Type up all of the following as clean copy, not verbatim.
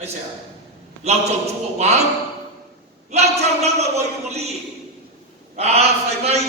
ai se lau tau tua wang lau tau nanga wa i mali fai mai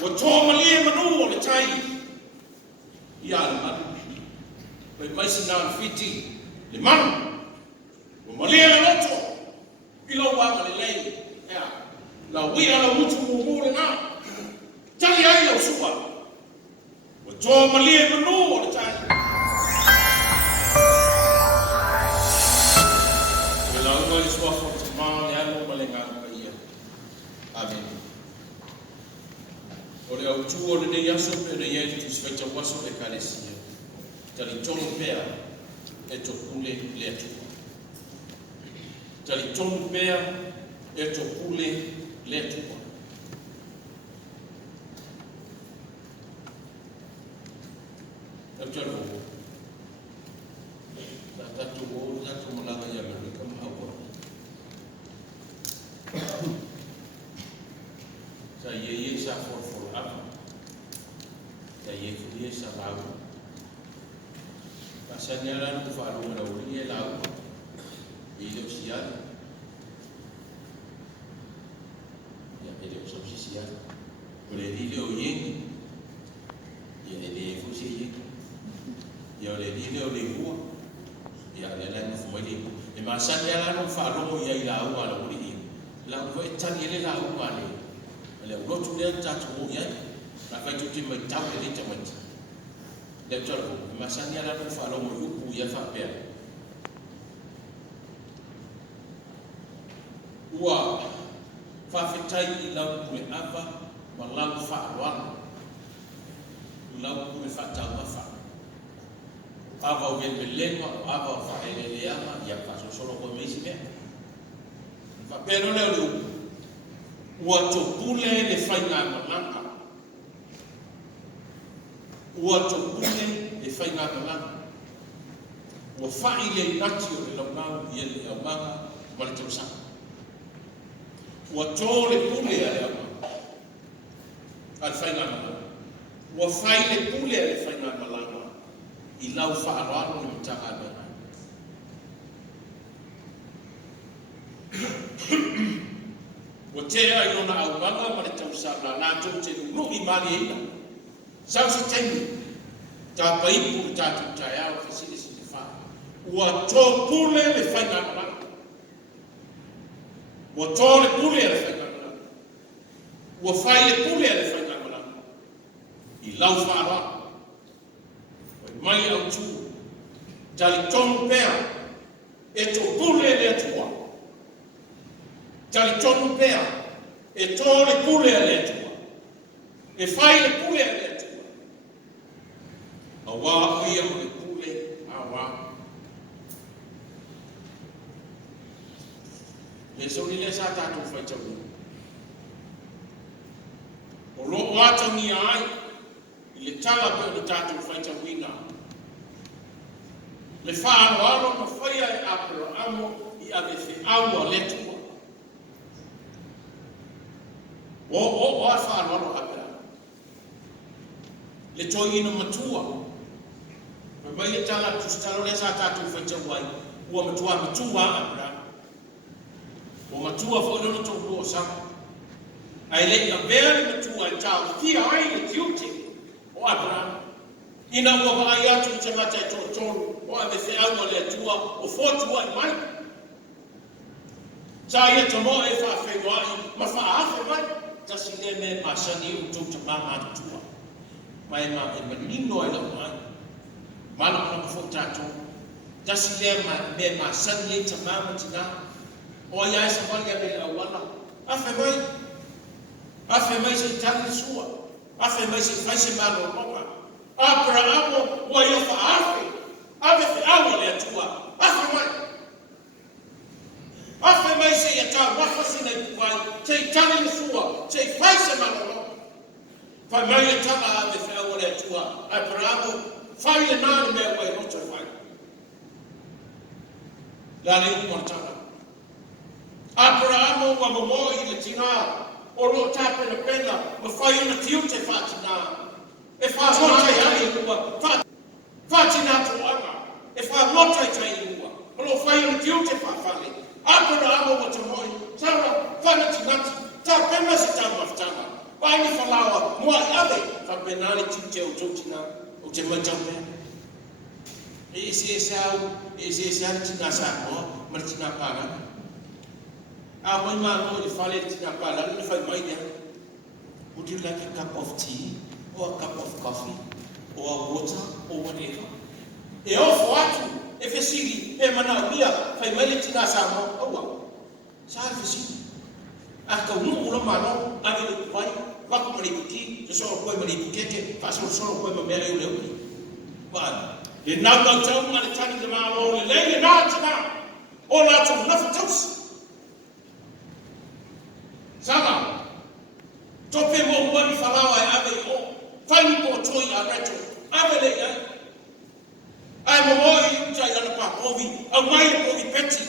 wa tō mali e manu o le tai ia le manu pai mai si nā fiti le manu wa mali e le roto i lau wanga le lei ea la wia la mutu mu le nā tali ai lau sua wa tō mali e manu o le tai Lai sua forte ma le alo ma le ngā ia. Amen. O le au tū o le nei aso pe le iei tu swaita waso le kalesia. Tali tonu pea e to kule le atu. Tali tonu pea e to kule le atu. E talo. Tatu o tatu malanga ia me ka mahawa. Sa ye sa for apa. Sa ye kulie sa lau. Pasanya la ku fa lu na uli lau. Ile sia. Ya ile so sia. Ole ile o yin. Ya ile fu sia. Ya ole ile o le hu. Ya le la no foi ni e ma sa ya la no fa ro ya ila u ala uri la ko e tani le la u ale le ro tu le ta tu ya la fa tu ti me ta le ta me le to ro ma sa ya la no fa ro mo ku ya fa pe wa fa fi tai ila ku le ava ma la fa wa la ku me fa ta ma fa ava o vem lengua ava o fa ele le ama ya paso solo con mesi me fa pero le lu o to pule le fai nga malanga o to pule le fai nga malanga o fa ile nati o le longa ye le ama ma le tosa o to le pule le ama al fai nga malanga o fa ile pule le fai nga malanga I lau whaararo ni mtanga mena. Wa tea i ona au manga ma le tausanga nā tau te nunu I mali eina. Sau se tengi, tā paipu tā tu tā iau whasiri si te wha. Ua tō pule le whainga maranga. Ua tō le pule le whainga maranga. Ua whai le pule le whainga maranga. I lau whaararo. Mai au tu tali tonu pea e to pule le atua tali tonu pea e to le pule le atua e fai le pule le atua awa ia le pule awa le soni le sa tatu fai tau o lo wata ni ai I le tala pe o tatu fai tau ina le whaaro ma whaia e Abrahamo I ave whi aua le tua. O a whaaro Abrahamo. Le toi ina matua. Ma mai e tala tustalo le sa tatu whaita wai. Ua matua Abrahamo. O matua whaonono tau lua sama. Ai le ina vere matua e tau. Tia ai le tiute o Abrahamo. Ina ua vai atu I tangata e tōtonu. O ave se aua le atua o fotua I mai. Sa ia tomo e wha whenua ma wha afe mai. Ta si le me masani u tau ta mama atua. Mai ma e manino e lau mai. Mana mana ma fo tato. Ta si le me masani e ta mama tina. O ia e sa wali a me lau wana. Afe mai. Afe mai se tali sua. Afe mai se fai se malo roka. Abrahamo wa ia wha afe. Ave te awa le atua. Afe mai. Afe mai se ia tā wahasi nei pukai. Te tani sua. Te whai se manoro. Whai mai ia tama ave te awa le atua. Abrahamo, whai e nāni mea wai roto whai. Lale umartana. Abrahamo wa momo I le tina. O lo tāpena pena. Ma whai ina tiu te whātina. E whātina te ai ua. Whātina tu anga. E wha mota I tai ua. tiu te whawhale. Apura amo o te moi. Saura, whana tinati. Tā pema se tau mawhtanga. Pai ni whalawa, mua i ave. Whapenani tiu te o tōtina o te matau mea. E se au tina sa moa, ma tina pāngana. A mai mā no i whale tina pāngana, ni whai mai nea. Would you like a cup of tea, or a cup of coffee, or a water, or whatever? E ofo atu, e whesiri, e mana uia, whai mai tina sa moa, aua. Sa e whesiri. A kau nuu ula mano, a vile kupai, waku maripiki, te soro koe maripikeke, whasoro koe mamea e ule uli. Wāna. E nau tau ngare tani te maa lo le lenge nā tina. O nā tau nafa tausi. Sama. Tope mo uani whalawa e ave o. Whaini po toi a reto. Ave le ai. Ai mo oi utai ana pa kovi. Au mai e kovi peti.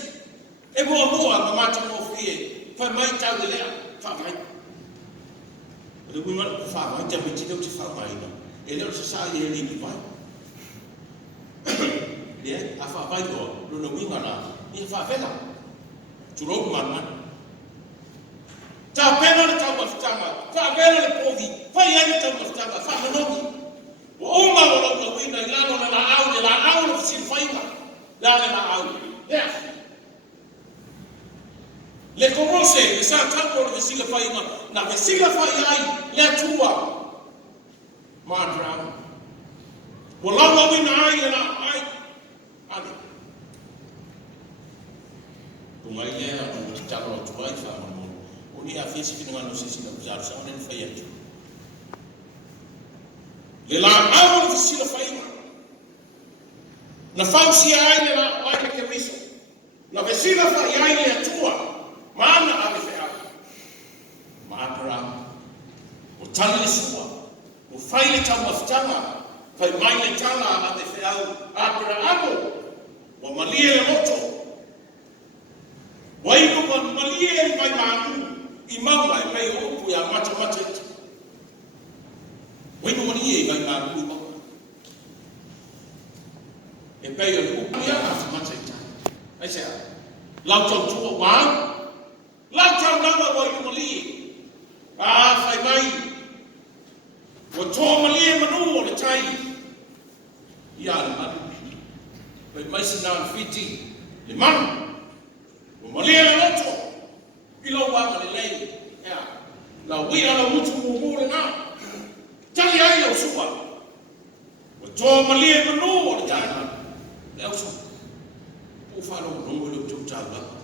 E mo mua ma mata mo fie. Whai mai tau le lea. Whawai. Ule wimana ku whawai. Te miti tau te whawai na. E leo sa sa e lipi vai. Yeah, a whawai o, runa winga nā, i whawela. Turoku mana. Tā pēna le tau mawhitanga, tā pēna le pōwi, whai ai tau mawhitanga, whamanongi. O oma o lau wina i lano le la au le whisiri whainga, la le la au. Yeah. Le korose, le sa tako le whisiri whainga, na whisiri whai ai, le atua. Mādrama. O lau wina ai le la ai. Ane. Tungai lea, o te talo atu ai whamamo. O ni a whisi whina ngano se sina uzaro, sa onen whai atu. Le la au le whisila whainga. Na whausia ai le la ai le ke riso. Na whisila whai ai le atua. Maana ave whea. Maapara. O tali le sua. O whai le tau mawhitanga. Whai mai le tala ave wheau. Apara amo. Wa malie le moto. Waigo wa malie i mai mamu. I maua e pei o upu ya mata iti. Waigo malie i mai mamu i maua. E pei o upu ya mata iti. Ai sea. Lau tau tua wā. Lau tau nawa waigo malie. Whai mai. Wa tō malie manu o le tai. Ia le manu. Wai maisi nā whiti, le manu, o malia le loto, i lau wanga le lei, ea, la wia la mutu mumu le nā, tali ai au sua, o tō malia manu o le tai nā, le au sua, o whalo nongo le utu tau lapa,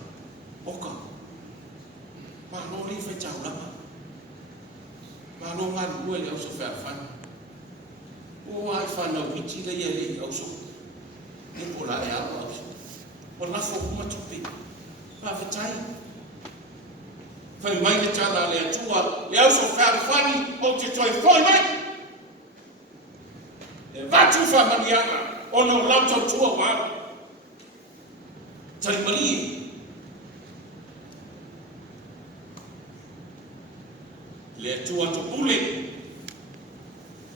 oka, ma no li whai tau lapa, ma no ngā rua le au sua whea whana, o ai whanau hiti le ia le au sua, e pola e au au. O lafo kuma tupi. Whawhetai. Whai mai le tala le atua. Le au so whawhani o te toi whoi mai. E watu whamanianga. O no lauta tua wā. Tari malie. Le atua to pule.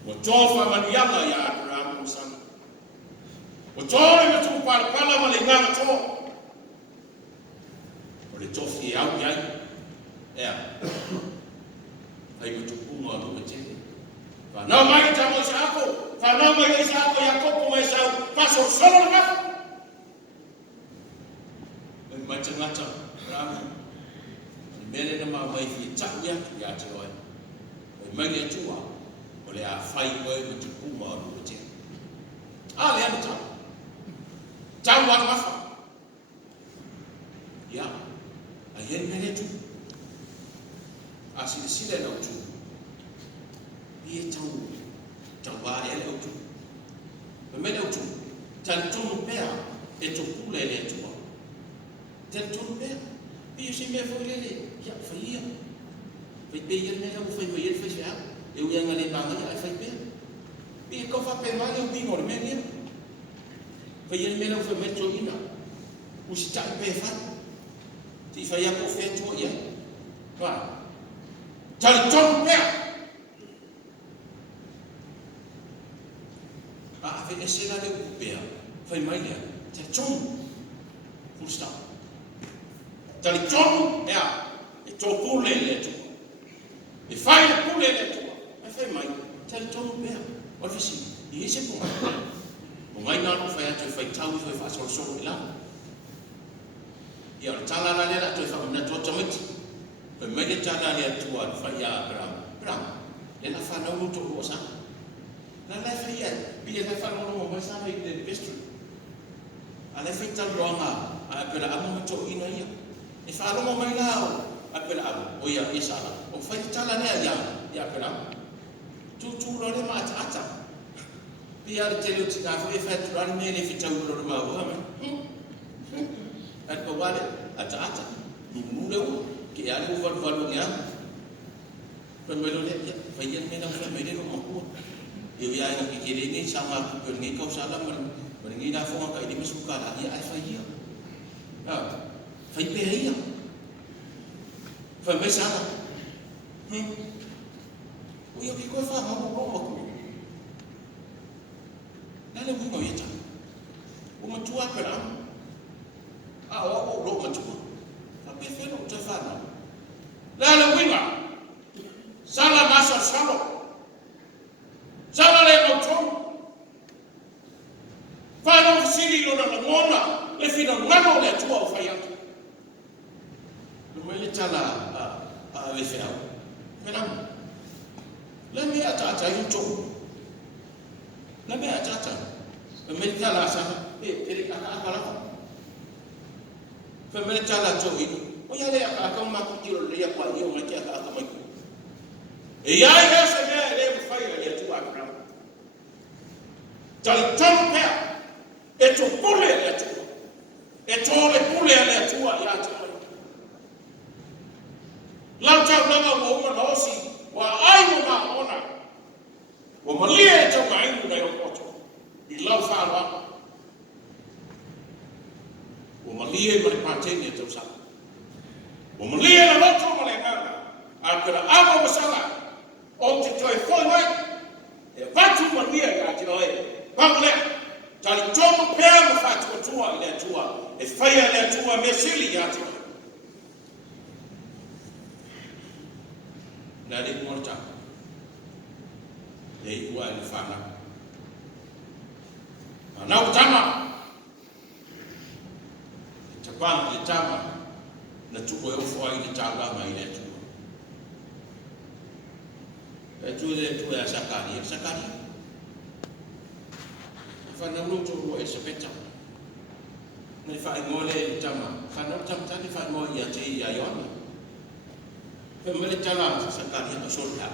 O tō whamanianga ia ramu sana. O tōre me tuku pala ma le ngara tō. O le tofi e au iai. Ea. Hai me tuku ma lume tene. Whanau mai ta mo sa ako. Whanau mai sa ako ia koko mai sa au. Paso solo na mako. Mai mai te ngata. Rami. Mele na ma mai fi taku ia te oi. Mai mai le tua. O le a whai koe me tuku ma lume tene. A le anu taku. Tau wak mafa. Ya. A yen mele tu. A sile sile na utu. Ie tau. Tau wa ele utu. Me mele utu. Tan tonu pea. E to kule le tua. Tan tonu pea. Ie se me fo lele. Ya fai. Fai pe yen mele u fai mo yen fai sea. E u yang ale manga ya fai pe. Ie ko fa pe male u bingo me ni. Fai yen mele u fai me to ina. U si ta pe fa. Ti fai ya ko fe to ya. Wa. Tan tonu pea. Ave esena le upea, fai mai lea, te tonu. Full stop. Tali tonu e tō pule le tua. E whai le pule le tua. E whai mai, tali tonu pēa. O fisi, i ese punga. O ngai nānu whai atu e whai tau i whai whasoro soro i lana. Ia o tala la lera atu e whai mina tō tamiti. Whai mai le tala le atua i whai a Brahma. Le la whanau uto ua sa. La le whai e, pia le whanau ua mai sa i le vestry. A le whai tala roanga a pera amu to ina ia. E whanau mai lao a pera amu. O ia e sala. O whai tala nea ia pera amu. Tūtūra le ma ata. Pia le tele o tika fo e whai turani me le whitau ura ma ua me. At pa wale ata. Nungure ua. Ke ale uvalu ngea. Pemelo le ia. Whai ian me na whai me le no makua. Iu ia inga ki kere ni sama kuper ngi kau sala man. Ngi na fonga kai di masukara. Ia ai whai ia. Whai pēa ia. Whai me sala. Ui o ki koe wha mamu maku. Nane wingo ia ta. O matua pera amu. A o lo matua. Ka pe wheno te whana. Nane winga. Sala masa salo. Sala le mautonu. Whano siri lona na ngona. Le whina ngano le tua o whai atu. Nwele tala a le whiau. Pera amu. La me atata yuto. La me atata. Me tala sa e akala. Fe me tala to i. O ya le aka ma ku tiro le ya kwa yo ma kia aka mai ku. E ya ya se me le fai le tu akra. Tal tampe e to pule le tu. E to le pule le tu ya tu. La ta na mo ma hosi. Wa aimu na ona. Wa malia e tau ka aimu na yokoto. I lau whawa. Wa malia e mare pāteni e tau sa. Wa malia e na loto ma le ngana. A pera ama masala. O te toi whoi mai. E watu malia ka te oe. Pamulea. Tali tono pēr ma whātua tua i le tua. E whaia le tua me sili ya te oe. Nari morta. Lei ua ni whana. Anau tama. Te pāma le tama. Na tuko e ufo ai te tāla mai le tua. E tua le tua e sakari. Sakari. Whana unuto ua e sapeta. Nei whae ngole le tama. Whanau tama tani whae ngole i a te i a iona. Pemele tala sa sakari a solha.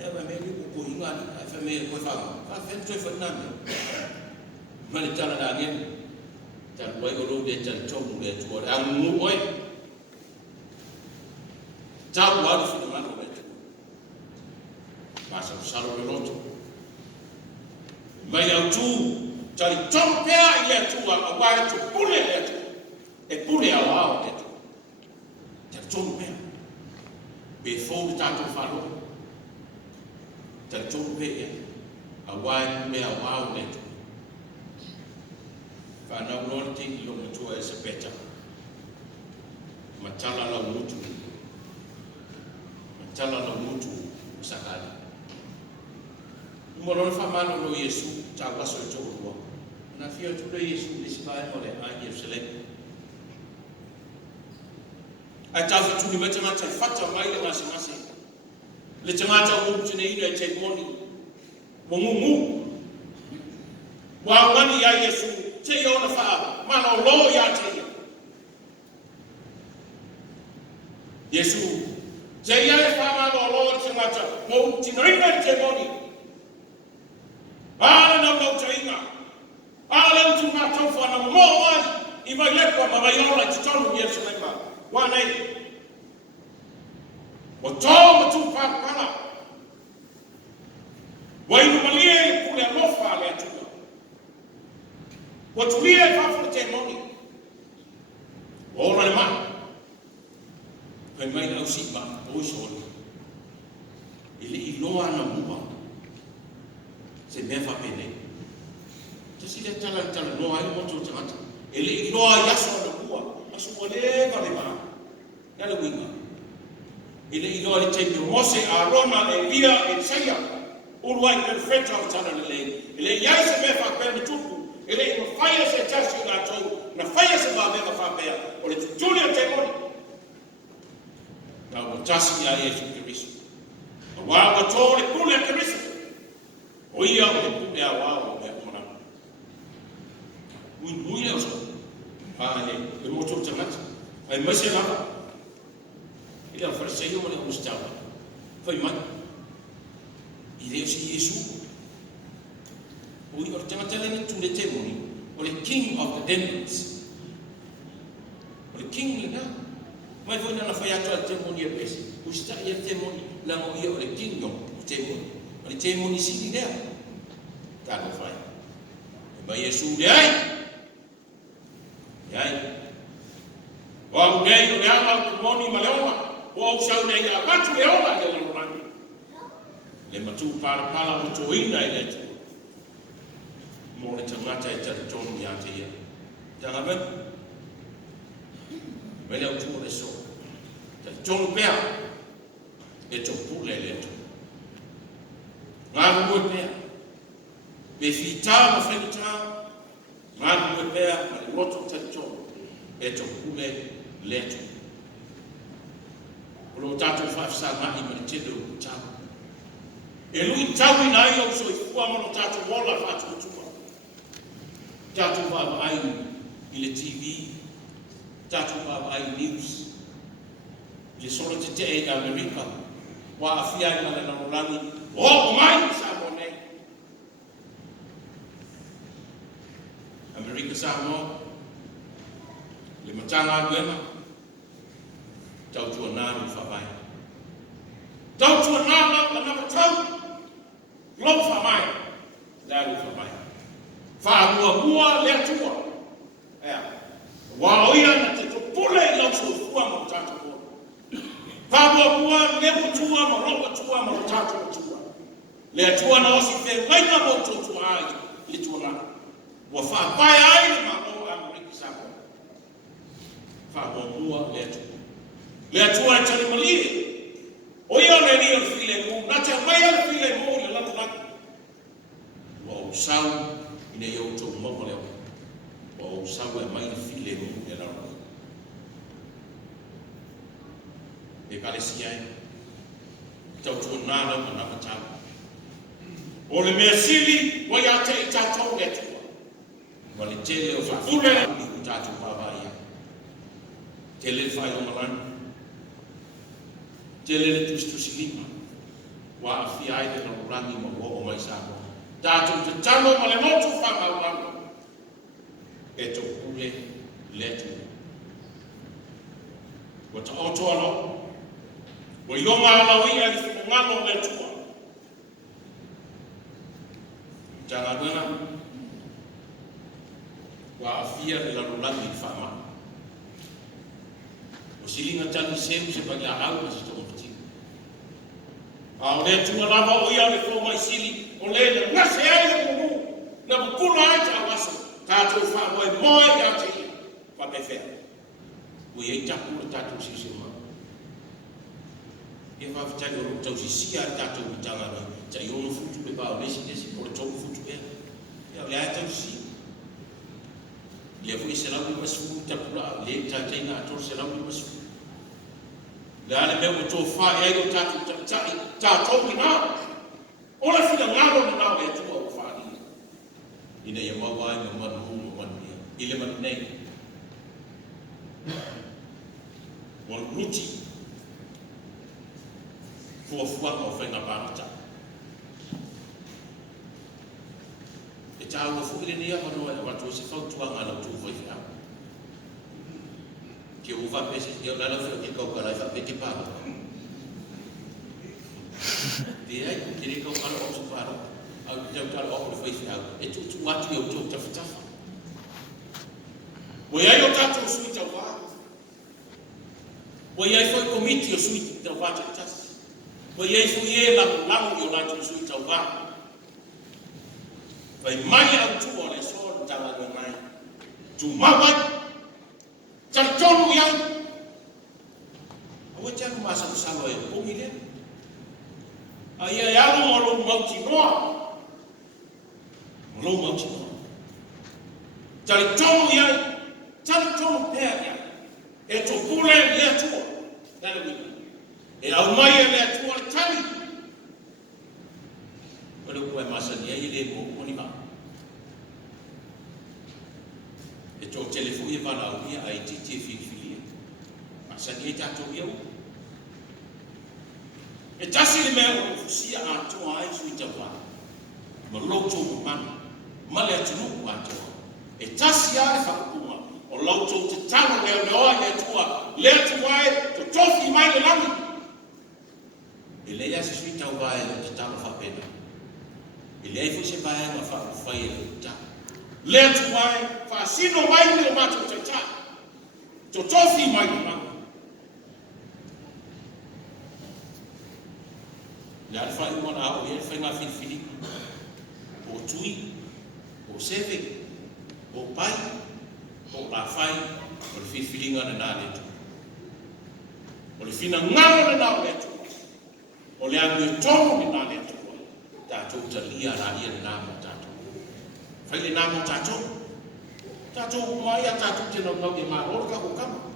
Ya ba me ku inga ni fa me ko fa. Fa fen tro fa na me. Mele tala da ngin. Tan boy ko ro de tan chong de to a mu oi. Ta wa fu ma no bet. Ma sa salo de loto. Mai au tu tali chong pea ia tu a wa tu pule le tu. E pule a wa te tu. Ta chong pea. Be fōu tātou whalo. Ta tōru pēia. A wai mea wāu netu. Whanau nōri tiki longa tua e se peta. Matala lau mutu. Matala lau mutu o sakari. Umorona whamano no Yesu tā waso e tōru rua. Na whia tura Yesu le sipai mo le a Yerusalem. Ai tau tuni mai tangata i whata mai le ngase. Le tangata o tune ina e te moni. Mo ngungu. Wa wani ya Yesu te i ona wha. Mana o lo ya te ia. Yesu te ia e wha mana o lo le tangata. Mo tina ina i te moni. Ala nau nau te inga. Ala utu ngā tau whanau mo wai. I mai lepa ma mai ora i te tonu Yesu nei ma. Wanei. O tō matu whakana. Wainu malia i pule alofa le atua. Wa tulia e whawhara te moni. Ora le mai. Pai mai na usi ma o sori. Ile i loa na mua. Se mea whapene. Tasi le tala noa i moto tangata. Ile i loa yaso suole valema nala winga ile ilo ale te Mose Arona Elia Isaia ulwa i perfecta o tana le ile ia se me fa pe tupu ile i fire se tasi na to na fire se va venga fa pe o le Julia te moni na o tasi ya Yesu Kristo wa wa to le kule Kristo o ia o le kule a wa o me ona muy le oso le moto tsamata ai mase na ile al fariseo mo le ustawa foi mai ile si Yesu o or tsamata le tu le temoni o le king of the demons o le king le na mai voi na foi ato al temoni e pesi usta ia temoni la mo ia o le king o le temoni si idea ta no fai ba Yesu le ai wa ngai o ama moni maleoma o usau nei a batu leoma ke lo rangi le matu para mo toina ile tu mo le tangata e tata tonu ya te ia tanga me mele o tu le so tata tonu pea e to pule le tu ngā mo pea be fita ma fita ngā mo pea ma le roto tata tonu e to pule leto lo tato fa sa ma i me telo tato e lui tawi na io so i fu mo tato vola fa tu tato va ai il TV tato va ai news le solo te e America wa afia na na rolani o mai sa mo ne America sa mo le matanga gwema tau tua nāru whawai tau tua nāru la nama tau lo whawai nāru whawai whaamua mua lea tua wa oia na te tupule i lau so fua ma tatu mua whaamua mua lea tua ma roa tua ma tatu tua lea tua na osi te waina mo tua ai i tua nāru wa whawai ai ma roa Amerika Samoa whaamua mua lea tua le atua e tali malie o ia le ria file mu na te mai al file mu le lana lana wa o sau ina ia uto momo leo wa o sau e mai file mu le lana e kale si ai tau tu nana ma na tau o le mea sili wa ia te i tatou le tua wa le tele o fa fule ni ku tatou pava ia tele fai o malana tele tu silima wa afia ai le rangi mo o mai sa mo tatu te talo ma le motu fa ma e to pule letu wa ta oto alo wa yo ma la wi ai fu ngalo le tua tanga dona wa afia le rangi fa ma o silinga tali sem se pa la au se to a le tu na ba o ia le fo mai sili o le na se ai le mu na pula ai ta waso ta tu fa moi ya te pa pe fe o ia ta ku ta tu si se ma e va ta go to si si a ta tu ta na ta yo no fu tu le ba o le si si por to fu tu be ya le ta si le fu se la u ma su ta pula le ta te na to se la u ma su la le me to fa e ai ta to ina ola fina ngalo na e tu o fa ni ina ia wa ai ma nu ma ni ile ma nei wal ruti fu o fa na parta e ta o fu ile ni ia ma no e wa to se fa tu ngalo tu foi fa que o va pese eu lá não foi que o cara vai pedir para dia que ele com para o para ao já tá o foi final e tu atu eu tu tá o aí eu tá tu suíte ao va o aí foi comite o suíte ao va tá o aí foi lá eu lá tu suíte ao va vai mais ao tu olha só tá lá no mai tu mawa Tonu yang awe tanu masa salo e pungi le aya ya lo mauti noa lo mauti noa tonu yang tonu pea ya e to pule le tu dale wi e au mai le tu tani o le ko masa dia ile mo ni ba e to telefo e va la wi ai ti fi masa dia tato eu e tasi le mea o sia a toa ai sui tawa ma loto ma le atunu a toa e tasi a e whakapuma o loto te tano leo leoa le tua le tua e to tofi mai le lami e le ia se sui tawa e le tano whapena e le aifu se bae ma whakufai e le ta le tua e whaasino mai le o mato te ta to tofi mai le lami le alfa i mona o ye fenga fili o tui o seve o pai o afai o le fili ngana na le tu o le fina ngana na le tu o le anu tonu na le tu ta tu ta lia na ia na mo ta tu fai le na mo ta tu mai ta tu te no no e ma o ka ko kama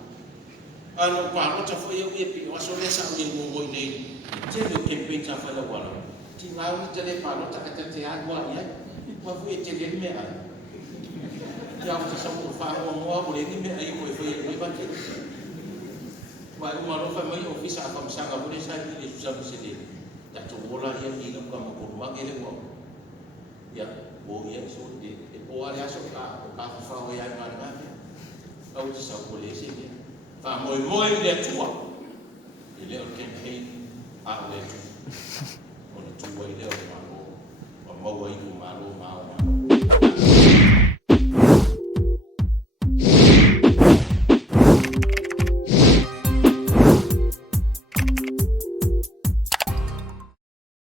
ano pa no ta foi e pi o so le sa o mo nei te no ke pensa fa la wala ti nga o te le pa no ta ka te agua ia ma fu te le me ai ya o sa mo fa o mo o le ni me ai mo foi e ba te ma o ma no fa mai o fisa ka msa ka bole sa ni le sa se le ta to bola ia ni no ka mo ko ma ke le mo ya o ia so de e o ale aso ka fa o ia ma na ka o sa ko le se ni fa mo le tua ele o campaign a le tu o le tua ile o malo o mau ai o malo mau